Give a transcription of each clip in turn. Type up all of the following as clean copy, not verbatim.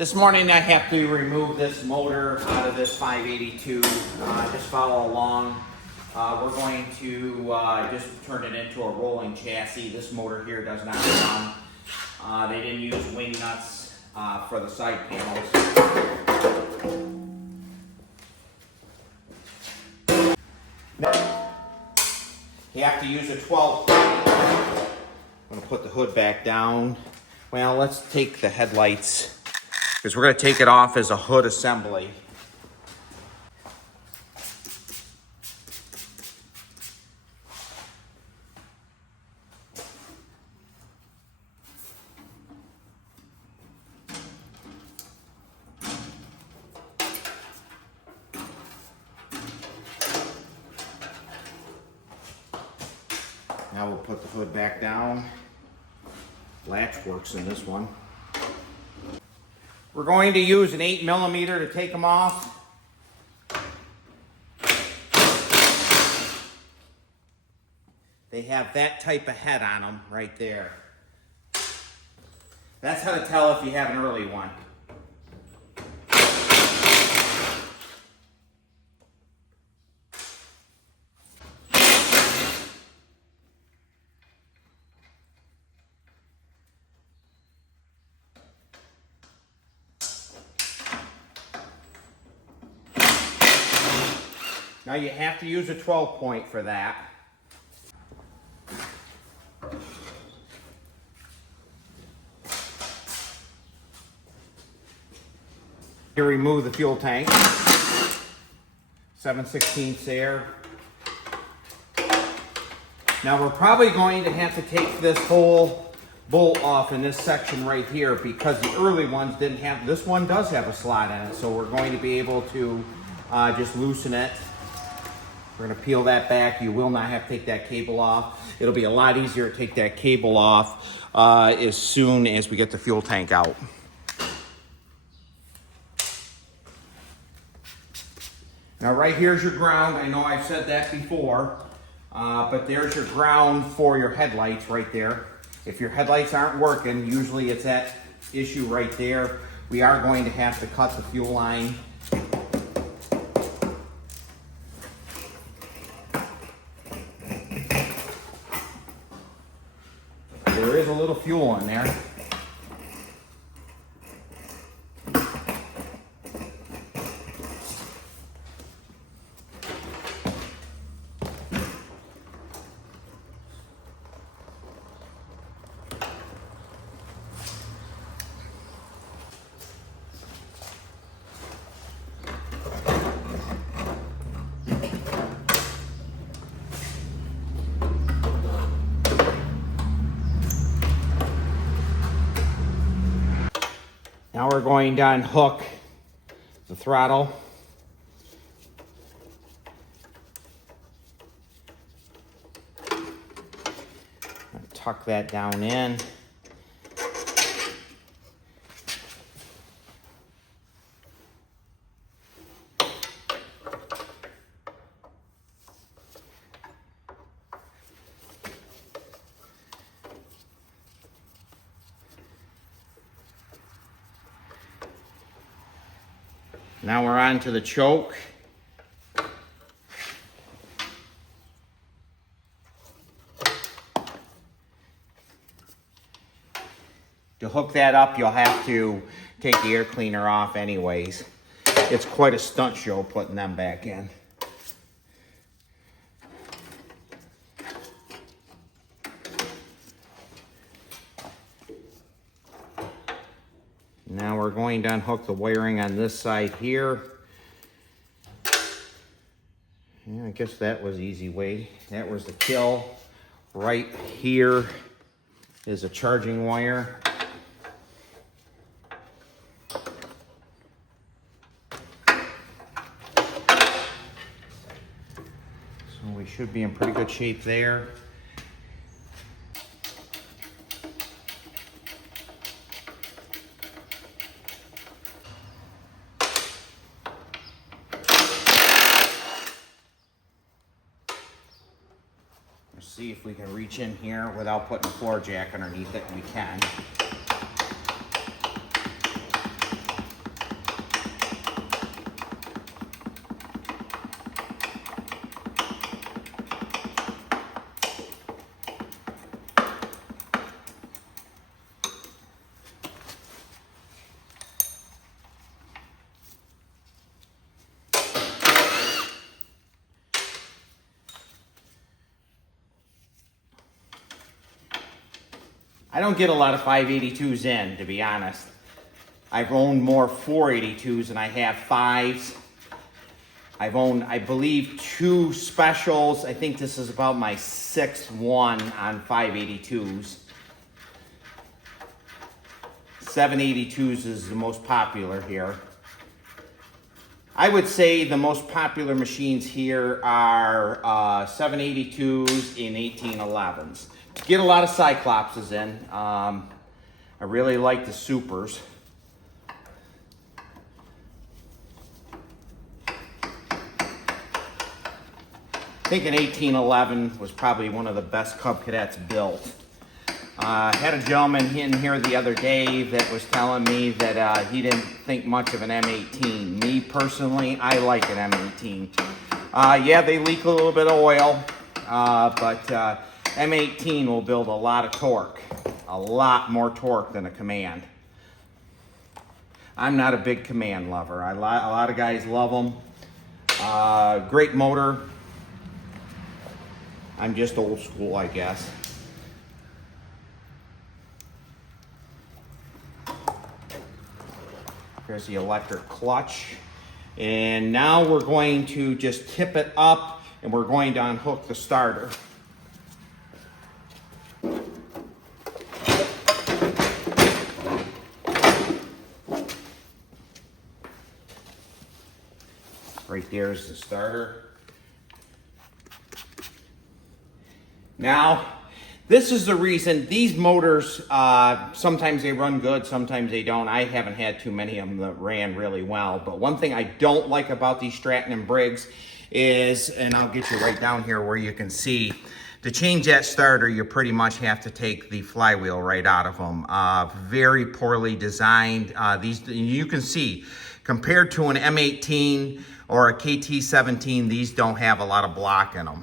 This morning I have to remove this motor out of this 582. Just follow along. We're going to just turn it into a rolling chassis. This motor here does not run. They didn't use wing nuts for the side panels. You have to use a 12 point. I'm going to put the hood back down. Well, let's take the headlights, because we're going to take it off as a hood assembly. Now we'll put the hood back down. Latch works in this one. We're going to use an 8mm to take them off. They have that type of head on them right there. That's how to tell if you have an early one. Now you have to use a 12 point for that. You remove the fuel tank. 7/16 air. Now we're probably going to have to take this whole bolt off in this section right here, because the early ones didn't have, this one does have a slot in it, so we're going to be able to just loosen it. We're going to peel that back. You will not have to take that cable off. It'll be a lot easier to take that cable off as soon as we get the fuel tank out. Now right here's your ground. I know I've said that before, but there's your ground for your headlights right there. If your headlights aren't working, usually it's that issue right there. We are going to have to cut the fuel line. There is a little fuel in there. Now we're going to unhook the throttle. Tuck that down in. Now we're on to the choke. To hook that up, you'll have to take the air cleaner off anyways. It's quite a stunt show putting them back in. Now we're going to unhook the wiring on this side here. Yeah, I guess that was easy way. That was the kill. Right here is a charging wire. So we should be in pretty good shape there. See if we can reach in here without putting a floor jack underneath it. We can. I don't get a lot of 582s in, to be honest. I've owned more 482s than I have 5s. I've owned, I believe, 2 specials. I think this is about my 6th one on 582s. 782s is the most popular here. I would say the most popular machines here are 782s and 1811s. Get a lot of Cyclopses in. I really like the Supers. I think an 1811 was probably one of the best Cub Cadets built. Had a gentleman in here the other day that was telling me that he didn't think much of an M18. Me personally, I like an M18. Yeah, they leak a little bit of oil, but M18 will build a lot of torque, a lot more torque than a Command. I'm not a big Command lover. A lot of guys love them. Great motor. I'm just old school, I guess. There's the electric clutch. And now we're going to just tip it up and we're going to unhook the starter. Right there's the starter. Now, this is the reason these motors, sometimes they run good, sometimes they don't. I haven't had too many of them that ran really well. But one thing I don't like about these Stratton & Briggs is, and I'll get you right down here where you can see, to change that starter, you pretty much have to take the flywheel right out of them. Very poorly designed. You can see, compared to an M18 or a KT17, these don't have a lot of block in them.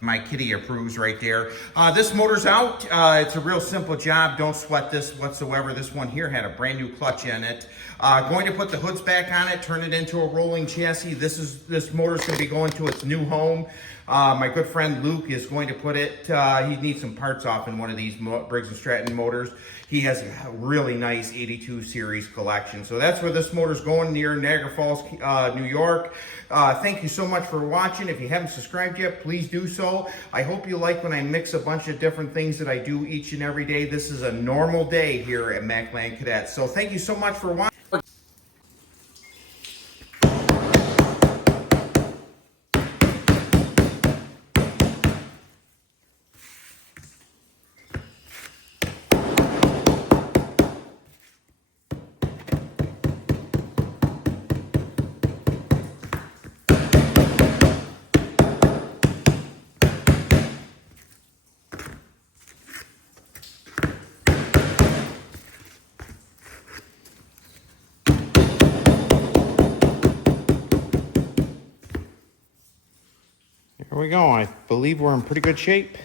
My kitty approves right there. This motor's out. It's a real simple job. Don't sweat this whatsoever. This one here had a brand new clutch in it. Going to put the hoods back on it, turn it into a rolling chassis. This motor's going to be going to its new home. My good friend Luke is going to put it, he needs some parts off in one of these Briggs & Stratton motors. He has a really nice 82 series collection. So that's where this motor's going, near Niagara Falls, New York. Thank you so much for watching. If you haven't subscribed yet, please do so. I hope you like when I mix a bunch of different things that I do each and every day. This is a normal day here at Macland Cadet. So thank you so much for watching. Here we go. I believe we're in pretty good shape.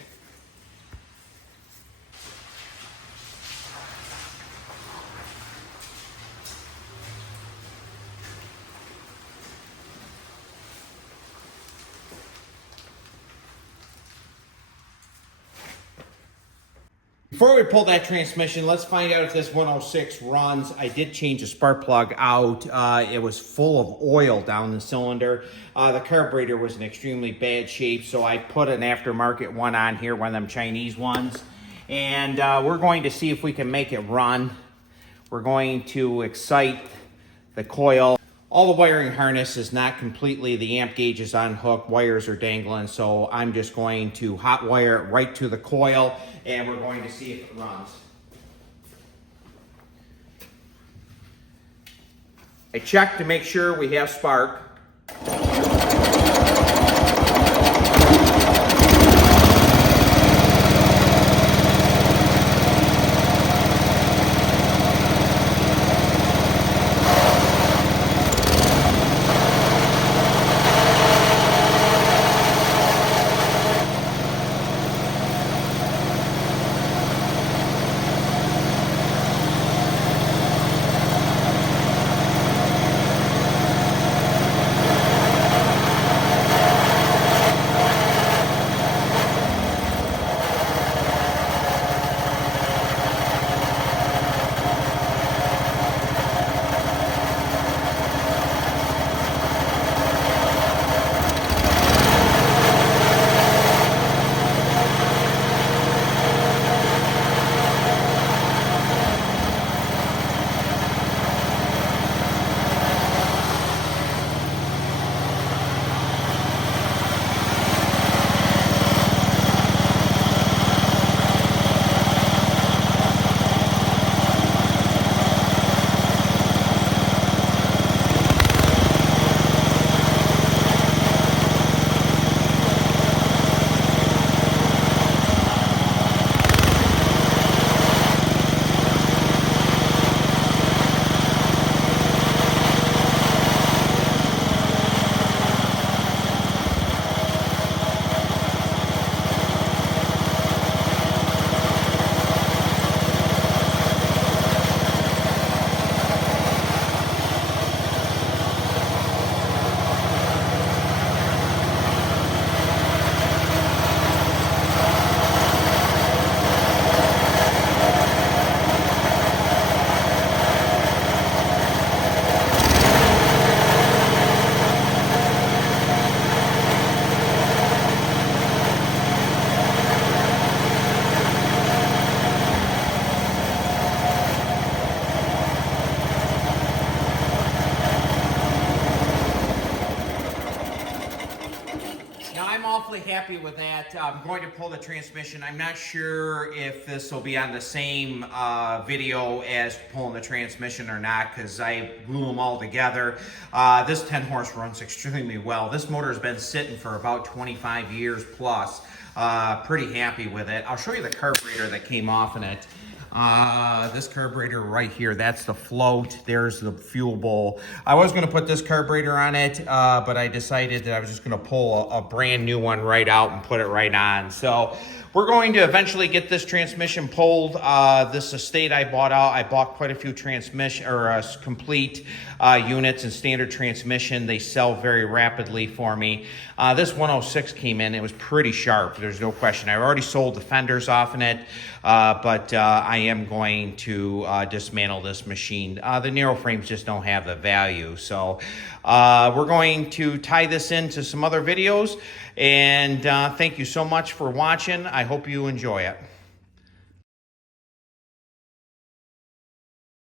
Before we pull that transmission, let's find out if this 106 runs. I did change the spark plug out. It was full of oil down the cylinder. The carburetor was in extremely bad shape, so I put an aftermarket one on here, one of them Chinese ones. And we're going to see if we can make it run. We're going to excite the coil. All the wiring harness is not completely, the amp gauge is unhooked, wires are dangling, so I'm just going to hot wire it right to the coil, and we're going to see if it runs. I checked to make sure we have spark. Now I'm awfully happy with that. I'm going to pull the transmission. I'm not sure if this will be on the same video as pulling the transmission or not, because I glue them all together. This 10 horse runs extremely well. This motor has been sitting for about 25 years plus. Pretty happy with it. I'll show you the carburetor that came off in it. This carburetor right here, that's the float. There's the fuel bowl. I was going to put this carburetor on it, but I decided that I was just going to pull a brand new one right out and put it right on. So we're going to eventually get this transmission pulled. This estate I bought quite a few transmission or complete units and standard transmission. They sell very rapidly for me. This 106 came in. It was pretty sharp. There's no question. I already sold the fenders off in it, but I am going to dismantle this machine. The narrow frames just don't have the value. So we're going to tie this into some other videos. And thank you so much for watching. I hope you enjoy it.